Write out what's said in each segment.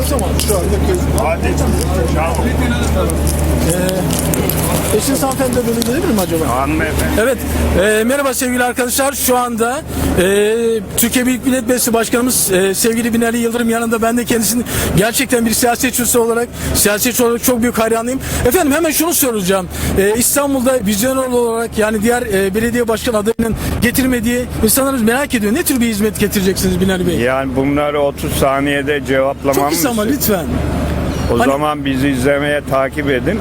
O zaman şu anda Hadi. Çabuk. Eşiniz hanımefendi de böyle gelir mi acaba? Hanımefendi. Evet, e, merhaba sevgili arkadaşlar. Şu anda e, Türkiye Büyük Millet Meclisi Başkanımız e, sevgili Binali Yıldırım yanında. Ben de kendisinin gerçekten bir siyasetçisi olarak, siyasetçi olarak çok büyük hayranıyım. Efendim hemen şunu soracağım. E, İstanbul'da vizyoner olarak yani diğer e, belediye başkan adayının getirmediği insanlarımız merak ediyor. Ne tür bir hizmet getireceksiniz Binali Bey? Yani bunları 30 saniyede cevaplamam Çok kısa ama lütfen. O Hani- zaman bizi izlemeye takip edin.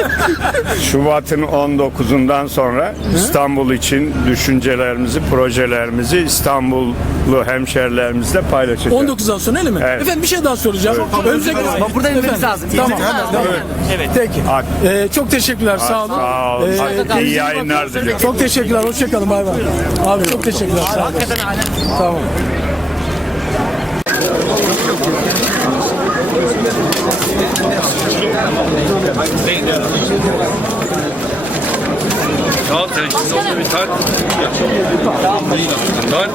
Şubat'ın 19'undan sonra İstanbul için düşüncelerimizi, projelerimizi İstanbullu hemşerilerimizle paylaşacağız. 19'dan sonra öyle mi? Evet. Efendim bir şey daha soracağım. Öncelikle Bak burada inmemiz Efendim, lazım. Tamam. Tamam. Evet. Peki. Hadi. Ee, çok teşekkürler. Sağ olun. Sağ olun. Ee, iyi yayınlar diliyorum. Çok teşekkürler. Hoşçakalın. Bay bay. Abi çok teşekkürler. Sağ olun. Tamam. Tamam sen şimdi onu bir tak. Tak.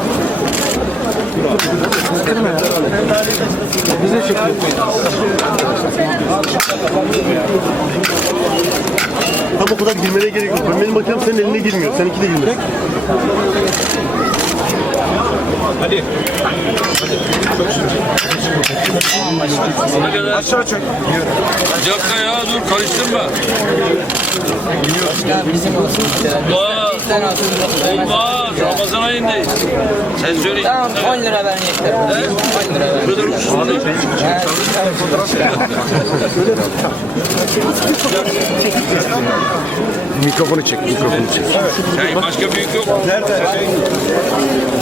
Tam o kadar girmene gerek yok. Ben benim makinem senin eline girmiyor. Seninki de girmiyor. Ne kadar? Aşağı çök. Bir dakika ya dur karıştırma. Olmaz. Olmaz. Ramazan ayındayız. Sen söyle. Tamam 10 lira ben yeter. 10 lira ver. Bu kadar ucuz mu? Mikrofonu çek, mikrofonu çek. Sen başka büyük yok.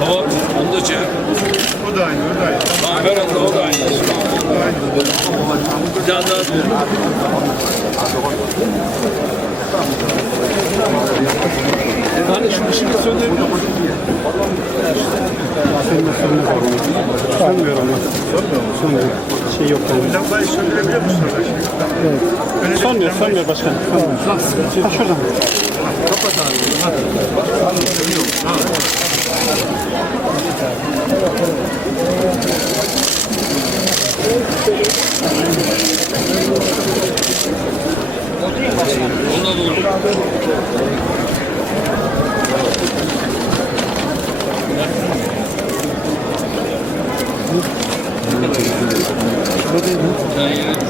Tamam, onu da çek. O da aynı, o da aynı. Tamam, ver onu, o da aynı. Bir tane daha ver. Şey yok. Lambayı söndürebiliyor musun? Sönmüyor, sönmüyor başkanım. Ha şuradan. Ondan olur. Sen yine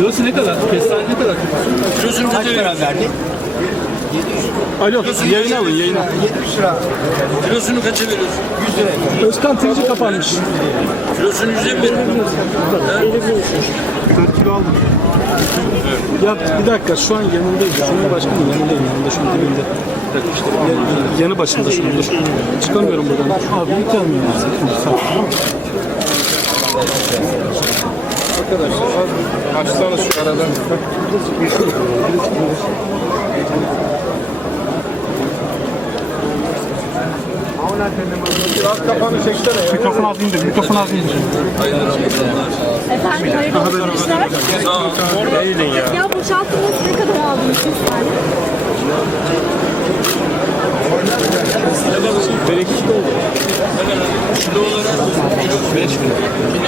Kilosu ne kadar? Kestane ne kadar? Kilosunu kaça veriyorsun? Alo, yayın alın, yayın alın. Kilosunu kaça veriyorsun? Özkan Tırcı kapanmış. Kilosunu yüze mi veriyorsun? 4 kilo aldım. Ya bir dakika şu an yanındayız. Cumhurbaşkanı yanındayım. Yanında şu an dibinde. Bir dakika işte. Yan- Yanı başında şu an. Dur. Çıkamıyorum buradan. Abi bir tane Mikrofon az indir, mikrofon az indir. Hayırlı Ramazanlar. Efendim hayırlı olsun işler. Ya boşalttınız ne kadar aldınız siz tane? Kilo olarak 5 bin.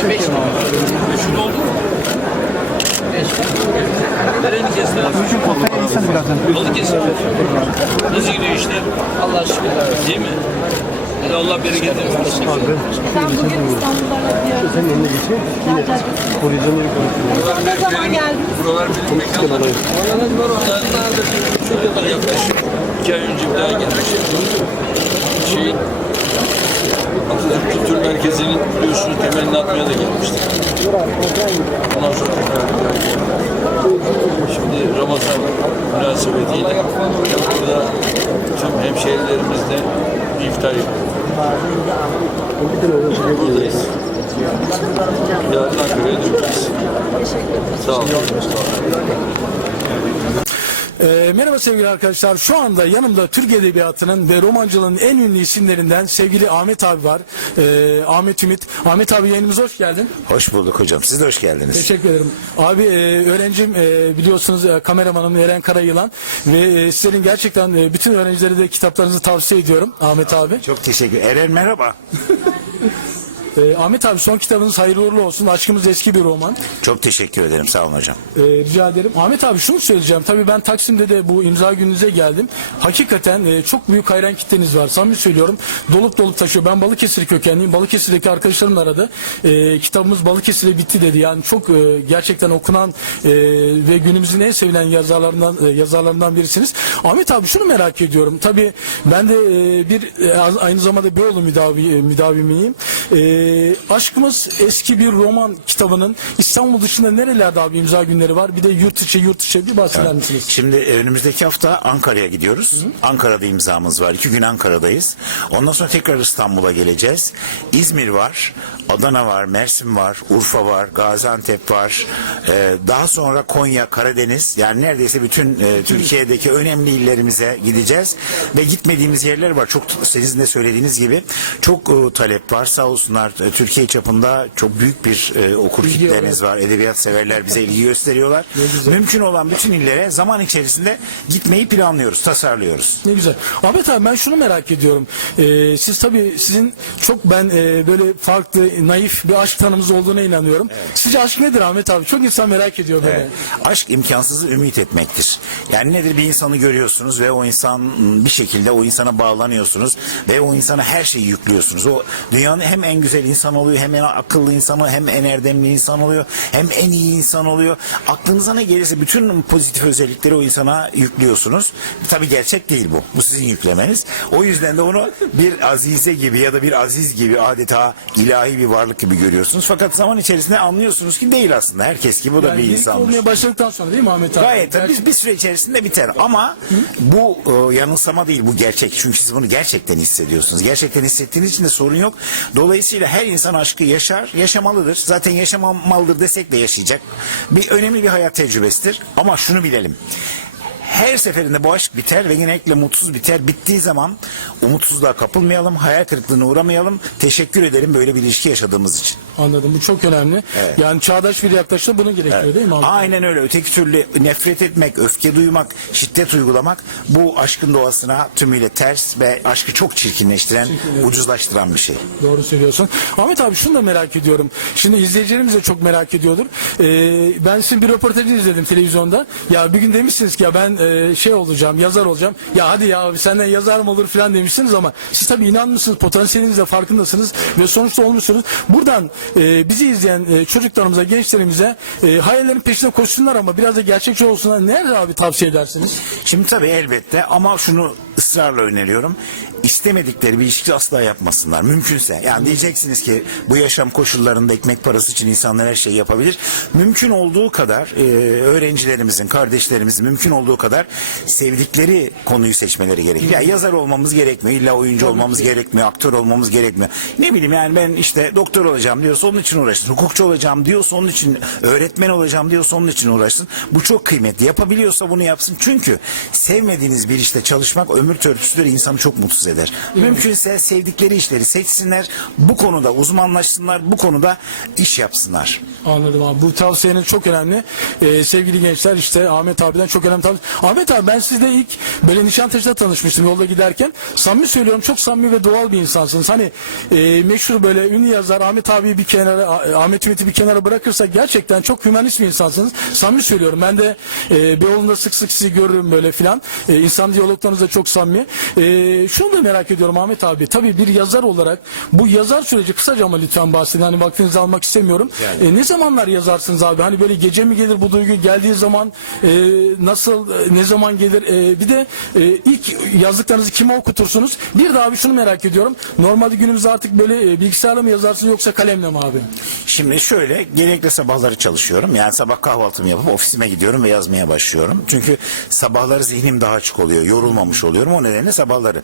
5 bin. 5 bin oldu mu? 5 bin. Nereye gideceğiz lan? Üçün potaya insan birazdan. Balıkesir. Nasıl gidiyor işler? Allah şükür. Değil mi? Hadi Allah bereket versin. Efendim bugün İstanbul'da diyoruz. Senin eline geçiyor. Yine koruyacaksın. Ne zaman geldiniz? Buralar benim mekanlarım. Çok yıllar yaklaşık. İki ay önce bir daha gelmiştim. Şey, Atatürk Kültür Merkezi'nin biliyorsunuz temelini atmaya da gelmiştik. Ondan sonra tekrar bir. Şimdi Ramazan münasebetiyle burada tüm hemşehrilerimizle bir iftar yapıyoruz. Buradayız. Yarın Ankara'ya döneceğiz. Sağ olun. Ee, merhaba sevgili arkadaşlar. Şu anda yanımda Türk Edebiyatı'nın ve romancılığın en ünlü isimlerinden sevgili Ahmet abi var. Ee, Ahmet Ümit. Ahmet abi yayınımıza hoş geldin. Hoş bulduk hocam. Siz de hoş geldiniz. Teşekkür ederim. Abi e, öğrencim e, biliyorsunuz e, kameramanım Eren Karayılan ve e, sizlerin gerçekten e, bütün öğrencilere de kitaplarınızı tavsiye ediyorum Ahmet abi. Çok teşekkür Eren merhaba. E, Ahmet abi son kitabınız hayırlı uğurlu olsun. Aşkımız eski bir roman. Çok teşekkür ederim. Sağ olun hocam. Ee, rica ederim. Ahmet abi şunu söyleyeceğim. Tabii ben Taksim'de de bu imza gününüze geldim. Hakikaten e, çok büyük hayran kitleniz var. Samimi söylüyorum. Dolup dolup taşıyor. Ben Balıkesir kökenliyim. Balıkesir'deki arkadaşlarım da aradı. E, kitabımız Balıkesir'e bitti dedi. Yani çok e, gerçekten okunan e, ve günümüzün en sevilen yazarlarından e, yazarlarından birisiniz. Ahmet abi şunu merak ediyorum. Tabii ben de e, bir e, aynı zamanda Beyoğlu müdavi, e, müdavimiyim. E, Aşkımız eski bir roman kitabının İstanbul dışında nerelerde abi imza günleri var? Bir de yurt içi yurt dışı bir bahseder misiniz? Şimdi e, önümüzdeki hafta Ankara'ya gidiyoruz. Ankara'da imzamız var. İki gün Ankara'dayız. Ondan sonra tekrar İstanbul'a geleceğiz. İzmir var, Adana var, Mersin var, Urfa var, Gaziantep var. Ee, daha sonra Konya, Karadeniz yani neredeyse bütün e, Türkiye'deki önemli illerimize gideceğiz. Ve gitmediğimiz yerler var. Çok sizin de söylediğiniz gibi çok e, talep var. Sağ olsunlar Türkiye çapında çok büyük bir e, okur İlgi kitleniz var. Edebiyat severler bize ilgi gösteriyorlar. Mümkün olan bütün illere zaman içerisinde gitmeyi planlıyoruz, tasarlıyoruz. Ne güzel. Ahmet abi ben şunu merak ediyorum. Ee, siz tabii sizin çok ben e, böyle farklı, naif bir aşk tanımız olduğuna inanıyorum. Sizce aşk nedir Ahmet abi? Çok insan merak ediyor böyle. Evet. Aşk imkansızı ümit etmektir. Yani nedir bir insanı görüyorsunuz ve o insan bir şekilde o insana bağlanıyorsunuz ve o insana her şeyi yüklüyorsunuz. O dünyanın hem en güzel insan oluyor hem en akıllı insanı hem en erdemli insan oluyor hem en iyi insan oluyor. Aklınıza ne gelirse bütün pozitif özellikleri o insana yüklüyorsunuz. Tabii gerçek değil bu. Bu sizin yüklemeniz. O yüzden de onu bir azize gibi ya da bir aziz gibi adeta ilahi bir varlık gibi görüyorsunuz. Fakat zaman içerisinde anlıyorsunuz ki değil aslında. Herkes gibi o da Yani bir insanmış. olmaya başladıktan sonra değil mi Ahmet abi? Gayet tabii bir, bir süre içerisinde biter ama bu e, yanılsama değil bu gerçek. Çünkü siz bunu gerçekten hissediyorsunuz. Gerçekten hissettiğiniz için de sorun yok. Dolayısıyla her insan aşkı yaşar, yaşamalıdır. Zaten yaşamamalıdır desek de yaşayacak. Bir önemli bir hayat tecrübesidir. Ama şunu bilelim. Her seferinde bu aşk biter ve genellikle mutsuz biter. Bittiği zaman umutsuzluğa kapılmayalım, hayal kırıklığına uğramayalım. Teşekkür ederim böyle bir ilişki yaşadığımız için. Anladım. Bu çok önemli. Evet. Yani çağdaş bir yaklaşım bunu gerekiyor değil mi? Aynen öyle. Öteki türlü nefret etmek, öfke duymak, şiddet uygulamak bu aşkın doğasına tümüyle ters ve aşkı çok çirkinleştiren, ucuzlaştıran bir şey. Doğru söylüyorsun. Ahmet abi şunu da merak ediyorum. Şimdi izleyicilerimiz de çok merak ediyordur. Ee, ben sizin bir röportajı izledim televizyonda. Ya bir gün demişsiniz ki ya ben e, şey olacağım, yazar olacağım. Ya hadi ya abi senden yazar mı olur falan demişsiniz ama siz tabii inanmışsınız, potansiyelinizle farkındasınız ve sonuçta olmuşsunuz. Buradan e, bizi izleyen e, çocuklarımıza, gençlerimize e, hayallerin peşinde koşsunlar ama biraz da gerçekçi olsunlar. Nerede abi tavsiye edersiniz? Şimdi tabii elbette ama şunu ısrarla öneriyorum. İstemedikleri bir ilişki asla yapmasınlar. Mümkünse. Yani diyeceksiniz ki bu yaşam koşullarında ekmek parası için insanlar her şeyi yapabilir. Mümkün olduğu kadar e, öğrencilerimizin, kardeşlerimizin mümkün olduğu kadar sevdikleri konuyu seçmeleri gerekir. Yani yazar olmamız gerekmiyor. İlla oyuncu olmamız gerekmiyor. Aktör olmamız gerekmiyor. Ne bileyim yani ben işte doktor olacağım diyorsa onun için uğraşsın. Hukukçu olacağım diyorsa onun için öğretmen olacağım diyorsa onun için uğraşsın. Bu çok kıymetli. Yapabiliyorsa bunu yapsın. Çünkü sevmediğiniz bir işte çalışmak ömür törpüsüdür. insanı çok mutsuz eder. Mümkünse sevdikleri işleri seçsinler. Bu konuda uzmanlaşsınlar. Bu konuda iş yapsınlar. Anladım abi. Bu tavsiyenin çok önemli. Ee, sevgili gençler işte Ahmet abiden çok önemli tavsiye. Ahmet abi ben sizle ilk böyle Nişantaşı'da tanışmıştım yolda giderken. Samimi söylüyorum çok samimi ve doğal bir insansınız. Hani e, meşhur böyle ünlü yazar Ahmet abi bir kenara Ahmet Ümit'i bir kenara bırakırsak gerçekten çok hümanist bir insansınız. Samimi söylüyorum. Ben de e, Beyoğlu'nda sık sık sizi görürüm böyle filan. E, insan diyaloglarınız da çok samimi. E, şunu da merak ediyorum Ahmet abi. Tabii bir yazar olarak bu yazar süreci kısaca ama lütfen bahsedin. Hani vaktinizi almak istemiyorum. E, ne zamanlar yazarsınız abi? Hani böyle gece mi gelir bu duygu? Geldiği zaman e, nasıl, e, ne zaman gelir? E, bir de e, ilk yazdıklarınızı kime okutursunuz? Bir de abi şunu merak ediyorum. Normalde günümüzde artık böyle e, bilgisayarla mı yazarsınız yoksa kalemle mi abi? Şimdi şöyle genellikle sabahları çalışıyorum. Yani sabah kahvaltımı yapıp ofisime gidiyorum ve yazmaya başlıyorum. Çünkü sabahları zihnim daha açık oluyor. Yorulmamış oluyorum. O nedenle sabahları.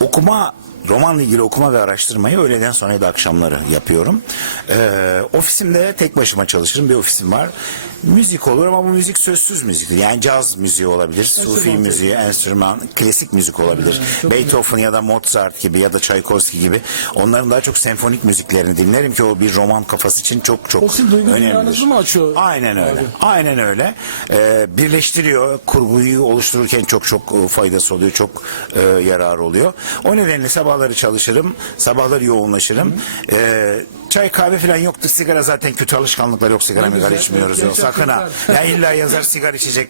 Okuma romanla ilgili okuma ve araştırmayı öğleden sonra ya da akşamları yapıyorum. Ee, ofisimde tek başıma çalışırım. Bir ofisim var. Müzik olur ama bu müzik sözsüz müziktir. Yani caz müziği olabilir, sufi müziği, enstrüman, klasik müzik olabilir. Beethoven ya da Mozart gibi ya da Tchaikovsky gibi. Onların daha çok senfonik müziklerini dinlerim ki o bir roman kafası için çok çok O sizin duygu önemlidir. dünyanızı mı açıyor? Aynen öyle. Aynen öyle. Ee, birleştiriyor. Kurguyu oluştururken çok çok e, faydası oluyor. Çok e, yararı oluyor. O nedenle sabahları çalışırım. Sabahları yoğunlaşırım. Ee, çay kahve falan yoktur. Sigara zaten kötü alışkanlıklar yok. Sigara Ne migara içmiyoruz. Yok. Sakın ha. Ya illa yazar sigara içecek.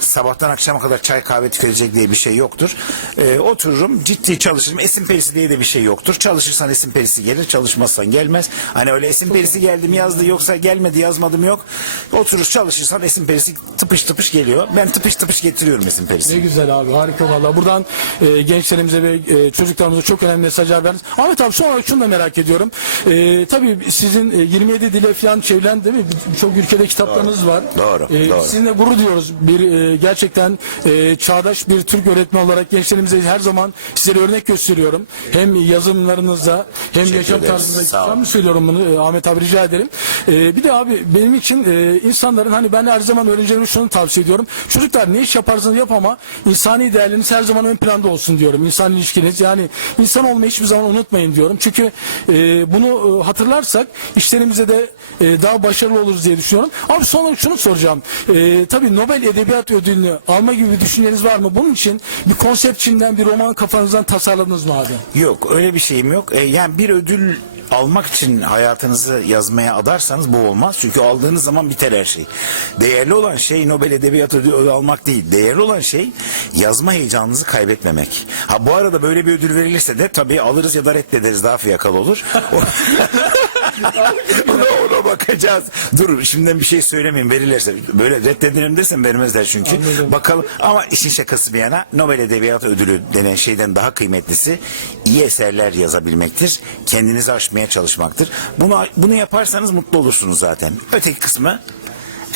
Sabahtan akşama kadar çay kahve tüketecek diye bir şey yoktur. Ee, otururum. Ciddi çalışırım. Esin perisi diye de bir şey yoktur. Çalışırsan esin perisi gelir. Çalışmazsan gelmez. Hani öyle esin perisi geldim yazdı yoksa gelmedi yazmadım yok. Oturur çalışırsan esin perisi tıpış tıpış geliyor. Ben tıpış tıpış getiriyorum esin Ne perisini. güzel abi harika valla. Buradan e, gençlerimize ve e, çocuklarımıza çok önemli mesajlar verdiniz. Ahmet abi son olarak şunu da merak ediyorum. E, tabii sizin e, 27 dile falan çevrilen değil mi? Çok ülkede kitaplarınız var. Doğru, E, doğru. Sizinle gurur diyoruz. Bir e, gerçekten e, çağdaş bir Türk öğretmen olarak gençlerimize her zaman sizlere örnek gösteriyorum. Hem yazımlarınızda hem yaşam ederiz. tarzınızda. Ben söylüyorum bunu e, Ahmet abi rica ederim. E, bir de abi benim için e, insanların hani ben her zaman öğrencilerime şunu tavsiye ediyorum. Çocuklar ne iş yaparsanız yap ama insani değerleriniz her zaman ön planda olsun diyorum. İnsan ilişkiniz yani insan olmayı hiçbir zaman unutmayın diyorum. Çünkü e, bunu e, hatırlarsak işlerimize de e, daha başarılı oluruz diye düşünüyorum. Abi son olarak şunu soracağım. E, tabii Nobel Edebiyat Ödülünü alma gibi bir düşünceniz var mı? Bunun için bir konsept içinden bir roman kafanızdan tasarladınız mı abi? Yok öyle bir şeyim yok. E, yani bir ödül almak için hayatınızı yazmaya adarsanız bu olmaz. Çünkü aldığınız zaman biter her şey. Değerli olan şey Nobel Edebiyat Ödülü almak değil. Değerli olan şey yazma heyecanınızı kaybetmemek. Ha bu arada böyle bir ödül verilirse de tabii alırız ya da reddederiz daha fiyakalı olur. O- bakacağız. Dur şimdiden bir şey söylemeyeyim verirlerse. Böyle reddedilerim desem vermezler çünkü. Anladım. Bakalım ama işin şakası bir yana Nobel Edebiyat Ödülü denen şeyden daha kıymetlisi iyi eserler yazabilmektir. Kendinizi aşmaya çalışmaktır. Bunu bunu yaparsanız mutlu olursunuz zaten. Öteki kısmı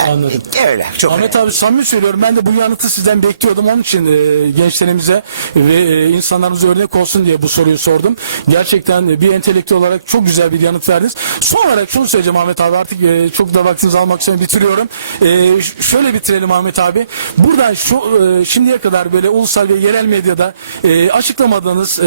Anladım. öyle çok Ahmet önemli. abi samimi söylüyorum ben de bu yanıtı sizden bekliyordum onun için e, gençlerimize ve e, insanlarımıza örnek olsun diye bu soruyu sordum. Gerçekten e, bir entelektüel olarak çok güzel bir yanıt verdiniz. Son olarak şunu söyleyeceğim Ahmet abi artık e, çok da vaktinizi almak için bitiriyorum. E, şöyle bitirelim Ahmet abi. Buradan şu e, şimdiye kadar böyle ulusal ve yerel medyada e, açıklamadığınız e,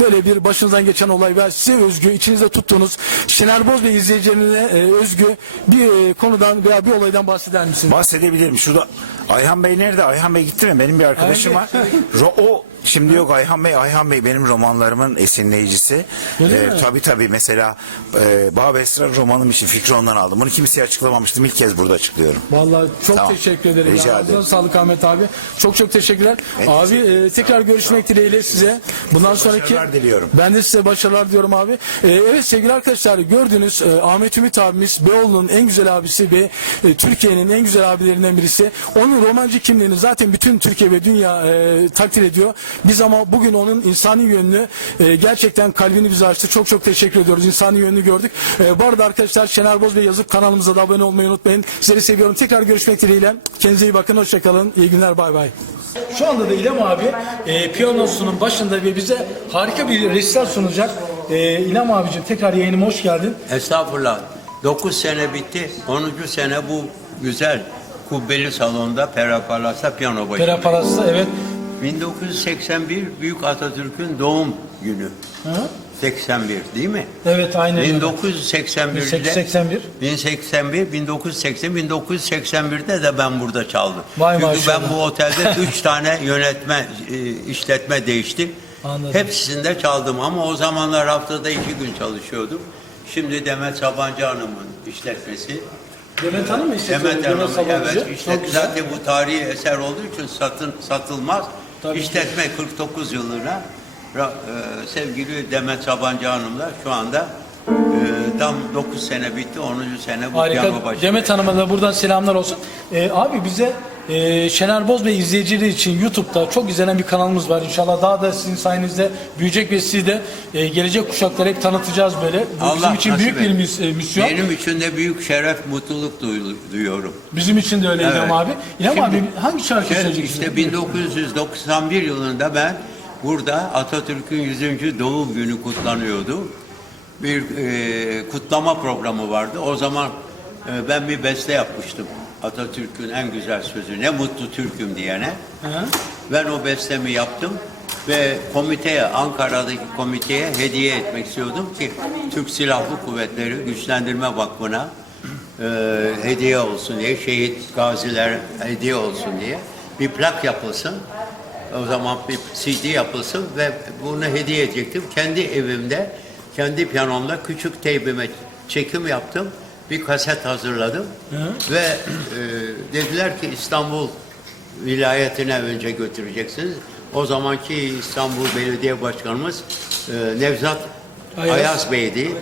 böyle bir başınızdan geçen olay ve size özgü içinizde tuttuğunuz Şener Boz ve izleyicilerine e, özgü bir e, konudan veya bir olaydan bahseder misiniz? Bahsedebilirim. Şurada Ayhan Bey nerede? Ayhan Bey gitti mi? Benim bir arkadaşım var. Ro- o şimdi yok Ayhan Bey. Ayhan Bey benim romanlarımın esinleyicisi. Öyle Ee, mi? tabii tabii. Mesela e, Bağ ve Esrar romanım için fikri ondan aldım. Bunu kimseye açıklamamıştım. İlk kez burada açıklıyorum. Vallahi çok Tamam. teşekkür ederim. Rica ya. ederim. Ağzına sağlık Ahmet abi. Çok çok teşekkürler. Ben abi teşekkür e, tekrar görüşmek dileğiyle size. Bundan sonraki Başarılar diliyorum. Ben de size başarılar diyorum abi. E, evet sevgili arkadaşlar gördünüz e, Ahmet Ümit abimiz Beyoğlu'nun en güzel abisi ve e, Türkiye'nin en güzel abilerinden birisi. Onun romancı kimliğini zaten bütün Türkiye ve dünya e, takdir ediyor. Biz ama bugün onun insani yönünü e, gerçekten kalbini bize açtı. Çok çok teşekkür ediyoruz. İnsani yönünü gördük. E, bu arada arkadaşlar Şener Boz Bey yazıp kanalımıza da abone olmayı unutmayın. Sizleri seviyorum. Tekrar görüşmek dileğiyle. Kendinize iyi bakın. Hoşçakalın. İyi günler. Bay bay. Şu anda da İlem abi e, piyanosunun başında ve bize harika bir resital sunacak. E, İlem abicim tekrar yayınıma hoş geldin. Estağfurullah. 9 sene bitti. 10. sene bu güzel kubbeli salonda Pera Palas'ta piyano başında. Pera Parası evet. 1981 Büyük Atatürk'ün doğum günü. Hı? 81 değil mi? Evet aynen öyle. 1981'de 1881. 1081 1980 1981'de de ben burada çaldım. Vay Çünkü maşallah. ben bu otelde 3 tane yönetme e, işletme değişti. Anladım. Hepsinde çaldım ama o zamanlar haftada iki gün çalışıyordum. Şimdi Demet Sabancı Hanım'ın işletmesi. Demet Hanım mı işletiyor? Demet Hanım Sabancı. evet güzel. zaten bu tarihi eser olduğu için satın satılmaz. Tabii ki. İşletme 49 yılına e, sevgili Demet Sabancı Hanım'la şu anda e, tam 9 sene bitti 10. sene bu Harika. Demet Hanım'a da buradan selamlar olsun. Ee, abi bize e, Şener Boz Bey izleyicileri için YouTube'da çok izlenen bir kanalımız var. İnşallah daha da sizin sayenizde büyüyecek ve sizi de e, gelecek kuşaklara hep tanıtacağız böyle. Bu bizim için büyük bir mis- e, misyon. Benim için de büyük şeref, mutluluk duyu- duyuyorum. Bizim için de öyle Evet. İlham abi. İlham Şimdi- abi hangi şarkı söyleyeceksiniz? işte 1991 yılında ben burada Atatürk'ün 100. doğum günü kutlanıyordu. Bir e, kutlama programı vardı. O zaman e, ben bir beste yapmıştım. Atatürk'ün en güzel sözü ne mutlu Türk'üm diyene. Hı? Ben o bestemi yaptım ve komiteye, Ankara'daki komiteye hediye etmek istiyordum ki Türk Silahlı Kuvvetleri Güçlendirme Vakfı'na e, hediye olsun diye, şehit gaziler hediye olsun diye bir plak yapılsın. O zaman bir CD yapılsın ve bunu hediye edecektim. Kendi evimde, kendi piyanomda küçük teybime çekim yaptım. Bir kaset hazırladım ve e, dediler ki İstanbul vilayetine önce götüreceksiniz. O zamanki İstanbul Belediye Başkanımız e, Nevzat Ayaz. Ayaz, Bey'di.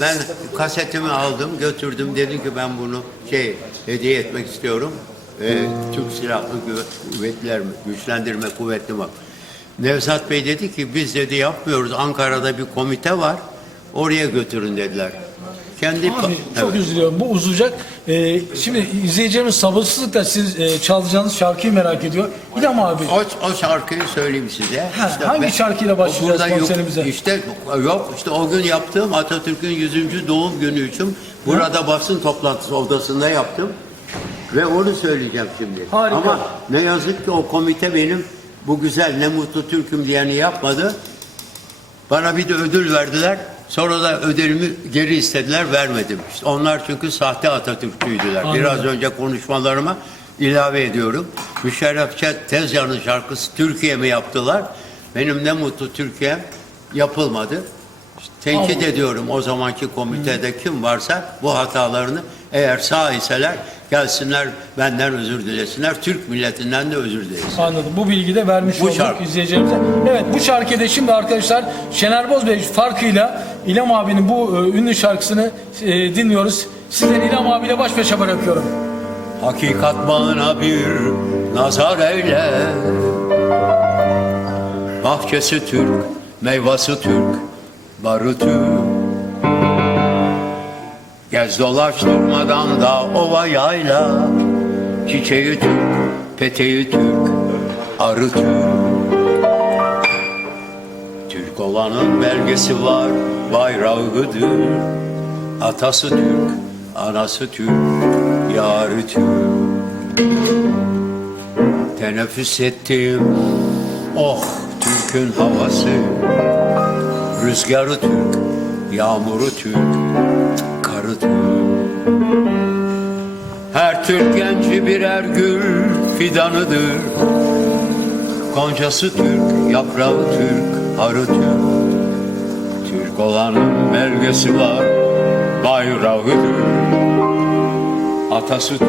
Ben kasetimi aldım, götürdüm. Dedim ki ben bunu şey hediye etmek istiyorum. E, Türk Silahlı Kuvvetler Güçlendirme Kuvvetli var. Nevzat Bey dedi ki biz dedi yapmıyoruz. Ankara'da bir komite var. Oraya götürün dediler. Kendi Abi çok Evet. üzülüyorum. Bu uzayacak. Ee, şimdi izleyicilerimiz sabırsızlıkla siz e, çalacağınız şarkıyı merak ediyor. İlham abi. O, o şarkıyı söyleyeyim size. Ha, hangi şarkıyla başlayacağız burada yok- konserimize? İşte yok işte o gün yaptığım Atatürk'ün 100. doğum günü için burada basın toplantısı odasında yaptım. Ve onu söyleyeceğim şimdi. Harika. Ama ne yazık ki o komite benim bu güzel ne mutlu Türk'üm diyeni yapmadı. Bana bir de ödül verdiler. Sonra da ödülümü geri istediler, vermedim. İşte onlar çünkü sahte Atatürkçüydüler. Anladım. Biraz önce konuşmalarıma ilave ediyorum. Müşerref Tezcan'ın şarkısı Türkiye mi yaptılar? Benim ne mutlu Türkiye'm yapılmadı. İşte tenkit Allah. ediyorum o zamanki komitede kim varsa bu hatalarını eğer sağ iseler gelsinler benden özür dilesinler. Türk milletinden de özür dilesin. Anladım. Bu bilgiyi de vermiş Bu olduk şarkı. izleyicilerimize. Evet bu şarkıda şimdi arkadaşlar Şener Boz Bey farkıyla İlham abinin bu e, ünlü şarkısını e, dinliyoruz. Sizleri İlham abiyle baş başa bırakıyorum. Hakikat bağına bir nazar eyle Bahçesi Türk, meyvası Türk, barı Türk Gez dolaş durmadan da ova yayla. Çiçeği Türk, peteği Türk, arı Türk Türk olanın belgesi var, bayrağıdır Atası Türk, anası Türk, yarı Türk. Teneffüs ettim, oh Türk'ün havası. Rüzgarı Türk, yağmuru Türk, Türk Her Türk genci birer gül fidanıdır. Goncası Türk, yaprağı Türk, arı Türk. Türk olanın belgesi var, bayrağıdır. Atası Türk,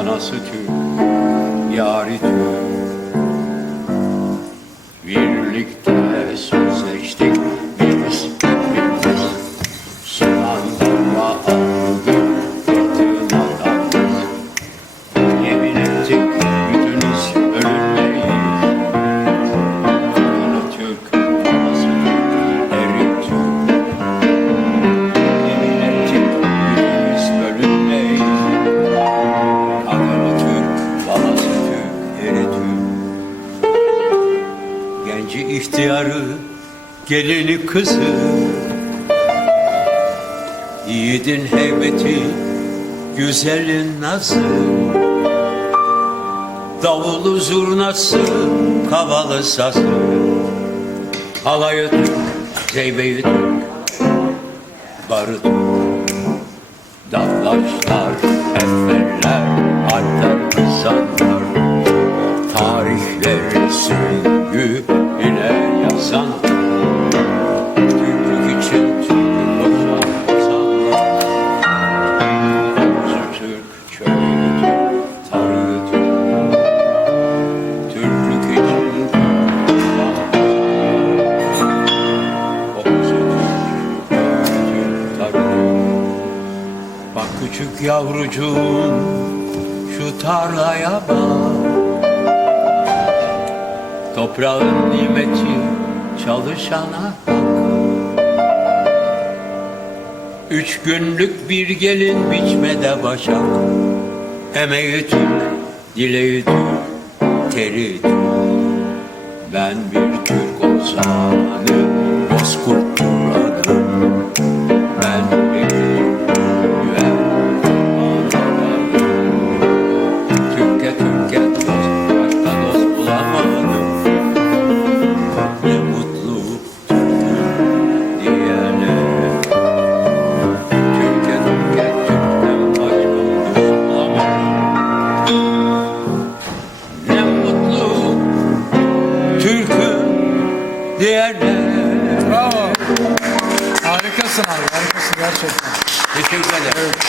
anası Türk, yari Türk gelini kızı Yiğidin heybeti, güzelin nazı. Davulu zurnası, kavalı sazı. Halayı Türk, zeybeyi Türk Barı Türk Dağlaşlar, yavrucuğum şu tarlaya bak. Toprağın nimeti çalışana bak. Üç günlük bir gelin biçmede başak. Emeği Türk, dileği Türk, teri Türk Ben bir Türk ozanı, bozkurt Thank you.